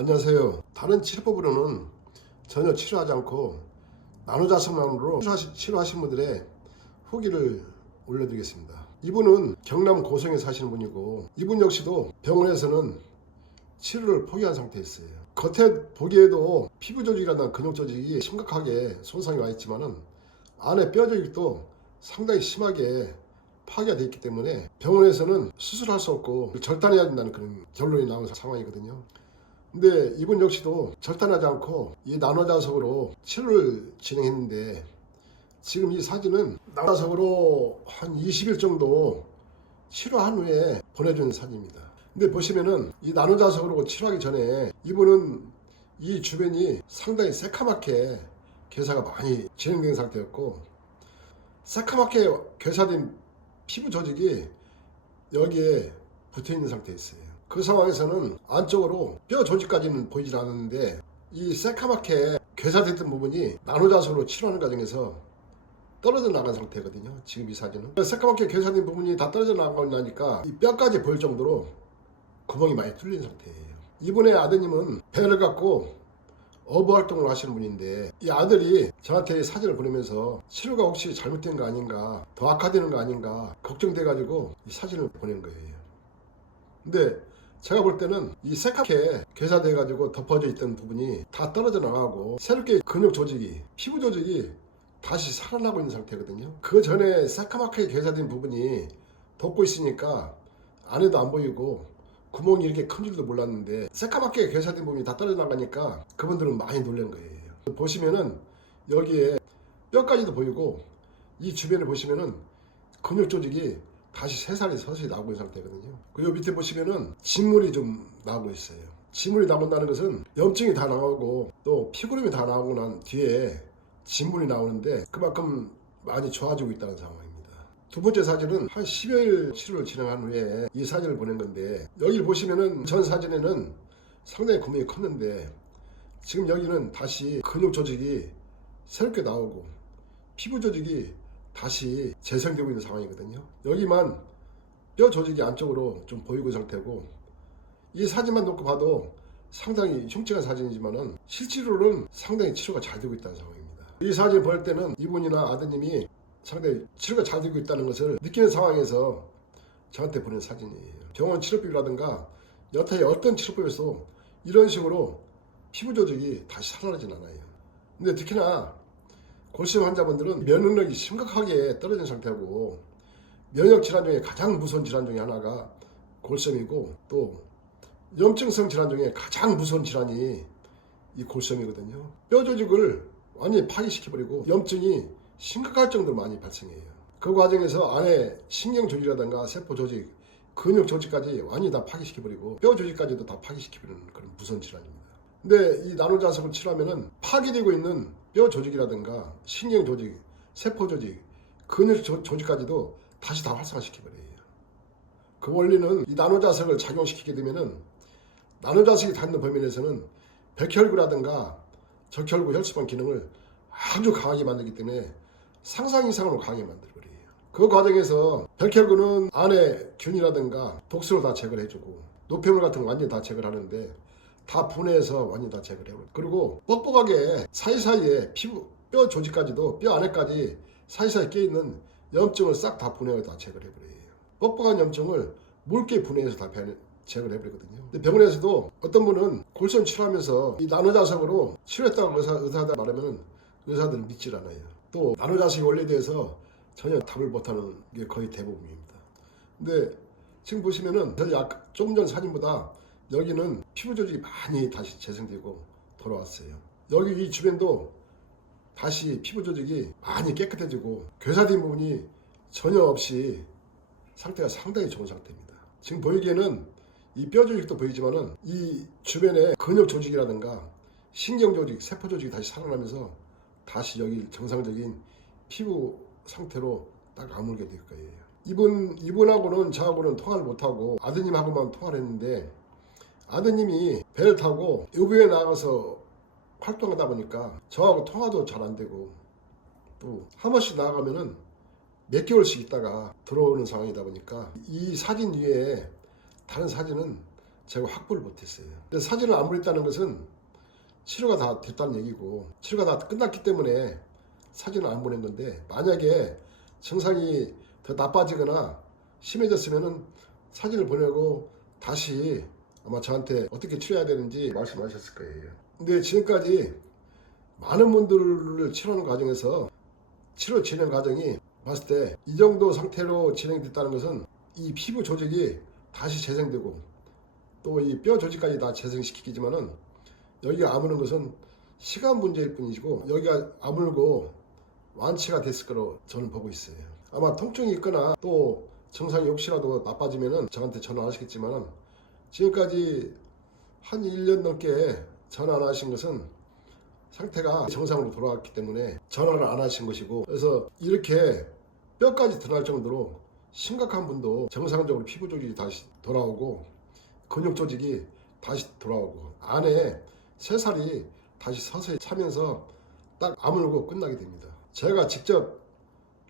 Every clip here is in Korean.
안녕하세요. 다른 치료법으로는 전혀 치료하지 않고 나노자석만으로 치료하신 분들의 후기를 올려드리겠습니다. 이분은 경남 고성에 사시는 분이고, 이분 역시도 병원에서는 치료를 포기한 상태였어요. 겉에 보기에도 피부 조직이라는 근육 조직이 심각하게 손상이 와 있지만은 안에 뼈 조직도 상당히 심하게 파괴가 되어 있기 때문에 병원에서는 수술할 수 없고 절단해야 된다는 그런 결론이 나온 상황이거든요. 근데 이분 역시도 절단하지 않고 이 나노자석으로 치료를 진행했는데, 지금 이 사진은 나노자석으로 한 20일 정도 치료한 후에 보내준 사진입니다. 근데 보시면은 이 나노자석으로 치료하기 전에 이분은 이 주변이 상당히 새카맣게 괴사가 많이 진행된 상태였고, 새카맣게 괴사된 피부 조직이 여기에 붙어 있는 상태였어요. 그 상황에서는 안쪽으로 뼈 조직까지는 보이질 않았는데, 이 새카맣게 괴사됐던 부분이 나노자석으로 치료하는 과정에서 떨어져 나간 상태거든요. 지금 이 사진은 새까맣게 괴사된 부분이 다 떨어져 나가고 나니까 이 뼈까지 보일 정도로 구멍이 많이 뚫린 상태예요. 이분의 아드님은 배를 갖고 어부 활동을 하시는 분인데, 이 아들이 저한테 사진을 보내면서 치료가 혹시 잘못된 거 아닌가, 더 악화되는 거 아닌가 걱정돼 가지고 이 사진을 보낸 거예요. 근데 제가 볼 때는 이 새카맣게 괴사돼 가지고 덮어져 있던 부분이 다 떨어져 나가고 새롭게 근육 조직이, 피부 조직이 다시 살아나고 있는 상태거든요. 그 전에 새카맣게 괴사된 부분이 덮고 있으니까 안에도 안 보이고 구멍이 이렇게 큰 줄도 몰랐는데, 새카맣게 괴사된 부분이 다 떨어져 나가니까 그분들은 많이 놀란 거예요. 보시면은 여기에 뼈까지도 보이고, 이 주변에 보시면은 근육 조직이 다시 새살이 서서히 나오고 있는 상태거든요. 그리고 밑에 보시면은 진물이 좀 나오고 있어요. 진물이 나온다는 것은 염증이 다 나오고 또 피구름이 다 나오고 난 뒤에 진물이 나오는데, 그만큼 많이 좋아지고 있다는 상황입니다. 두 번째 사진은 한 10여일 치료를 진행한 후에 이 사진을 보낸 건데, 여기를 보시면은 전 사진에는 상당히 구멍이 컸는데, 지금 여기는 다시 근육 조직이 새롭게 나오고 피부 조직이 다시 재생되고 있는 상황이거든요. 여기만 뼈 조직이 안쪽으로 좀 보이고 있는 상태고, 이 사진만 놓고 봐도 상당히 흉측한 사진이지만은 실제로는 상당히 치료가 잘 되고 있다는 상황입니다. 이 사진 볼 때는 이분이나 아드님이 상당히 치료가 잘 되고 있다는 것을 느끼는 상황에서 저한테 보낸 사진이에요. 병원 치료법이라든가 여타의 어떤 치료법에서 이런 식으로 피부 조직이 다시 살아나진 않아요. 근데 특히나 골수염 환자분들은 면역력이 심각하게 떨어진 상태고, 면역 질환 중에 가장 무서운 질환 중에 하나가 골수염이고, 또 염증성 질환 중에 가장 무서운 질환이 이 골수염이거든요. 뼈 조직을 완전히 파괴시켜버리고 염증이 심각할 정도로 많이 발생해요. 그 과정에서 안에 신경 조직이라든가 세포 조직, 근육 조직까지 완전히 다 파괴시켜버리고 뼈 조직까지도 다 파괴시켜버리는 그런 무서운 질환입니다. 근데 이 나노자석을 치료하면은 파괴되고 있는 뼈 조직이라든가 신경 조직, 세포 조직, 근육 조직까지도 다시 다 활성화시켜버려요. 그 원리는 이 나노자석을 작용시키게 되면은 나노자석이 닿는 범위 내에서는 백혈구라든가 적혈구, 혈소판 기능을 아주 강하게 만들기 때문에 상상 이상으로 강하게 만들어버려요. 그 과정에서 백혈구는 안에 균이라든가 독소를 다 제거를 해주고, 노폐물 같은 거 완전히 다 제거를 하는데 다 분해해서 완전히 다 제거를 해버려요. 그리고 뻑뻑하게 사이사이에 피부, 뼈 조직까지도, 뼈 안에까지 사이사이에 껴있는 염증을 싹 다 분해해서 다 제거를 해버려요. 뻑뻑한 염증을 묽게 분해해서 다 제거를 해버리거든요. 근데 병원에서도 어떤 분은 골수염 치료하면서 이 나노자석으로 치료했다고 의사들 말하면 의사들은 믿질 않아요. 또 나노자석의 원리에 대해서 전혀 답을 못하는 게 거의 대부분입니다. 근데 지금 보시면은 조금 전 사진보다 여기는 피부 조직이 많이 다시 재생되고 돌아왔어요. 여기 이 주변도 다시 피부 조직이 많이 깨끗해지고 괴사된 부분이 전혀 없이 상태가 상당히 좋은 상태입니다. 지금 보이기에는 이 뼈 조직도 보이지만은 이 주변에 근육 조직이라든가 신경 조직, 세포 조직이 다시 살아나면서 다시 여기 정상적인 피부 상태로 딱 아물게 될 거예요. 이분하고는 저하고는 통화를 못하고 아드님하고만 통화를 했는데, 아드님이 배를 타고 외부에 나가서 활동하다 보니까 저하고 통화도 잘 안 되고, 또 한 번씩 나가면은 몇 개월씩 있다가 들어오는 상황이다 보니까 이 사진 위에 다른 사진은 제가 확보를 못했어요. 근데 사진을 안 보냈다는 것은 치료가 다 됐다는 얘기고, 치료가 다 끝났기 때문에 사진을 안 보낸 건데, 만약에 증상이 더 나빠지거나 심해졌으면은 사진을 보내고 다시 아마 저한테 어떻게 치료해야 되는지 말씀하셨을 거예요. 근데 지금까지 많은 분들을 치료하는 과정에서 치료 진행 과정이 봤을 때 이 정도 상태로 진행됐다는 것은 이 피부 조직이 다시 재생되고 또 이 뼈 조직까지 다 재생시키지만은 여기가 아무는 것은 시간 문제일 뿐이고, 여기가 아물고 완치가 됐을 거로 저는 보고 있어요. 아마 통증이 있거나 또 증상이 혹시라도 나빠지면은 저한테 전화하시겠지만은 지금까지 한 1년 넘게 전화 안 하신 것은 상태가 정상으로 돌아왔기 때문에 전화를 안 하신 것이고, 그래서 이렇게 뼈까지 드러날 정도로 심각한 분도 정상적으로 피부 조직이 다시 돌아오고 근육 조직이 다시 돌아오고 안에 새살이 다시 서서히 차면서 딱 아물고 끝나게 됩니다. 제가 직접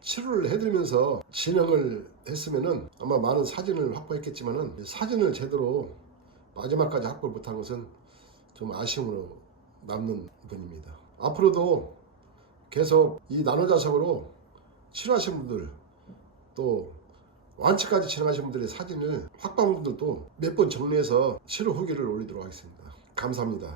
치료를 해드리면서 진행을 했으면은 아마 많은 사진을 확보했겠지만은 사진을 제대로 마지막까지 확보를 못한 것은 좀 아쉬움으로 남는 분입니다. 앞으로도 계속 이 나노자석으로 치료하신 분들 또 완치까지 진행하신 분들의 사진을 확보한 분들도 몇 번 정리해서 치료 후기를 올리도록 하겠습니다. 감사합니다.